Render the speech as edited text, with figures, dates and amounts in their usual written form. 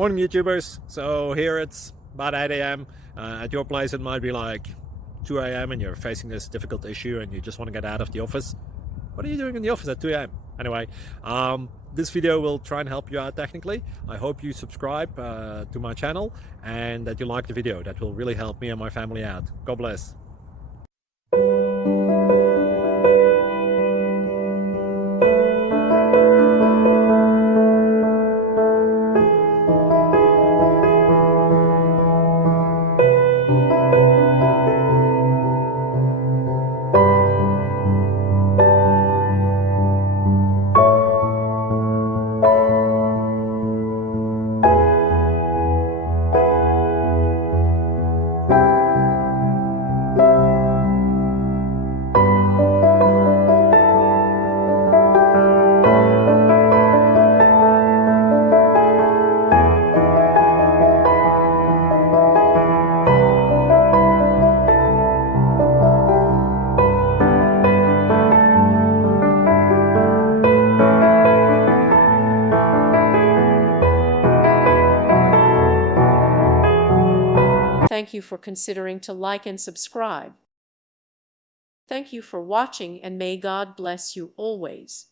Morning YouTubers. So here it's about 8 a.m. At your place it might be like 2 a.m. and you're facing this difficult issue and you just want to get out of the office. What are you doing in the office at 2 a.m.? Anyway, this video will try and help you out technically. I hope you subscribe to my channel and that you like the video. That will really help me and my family out. God bless. Thank you for considering to like and subscribe. Thank you for watching, and may God bless you always.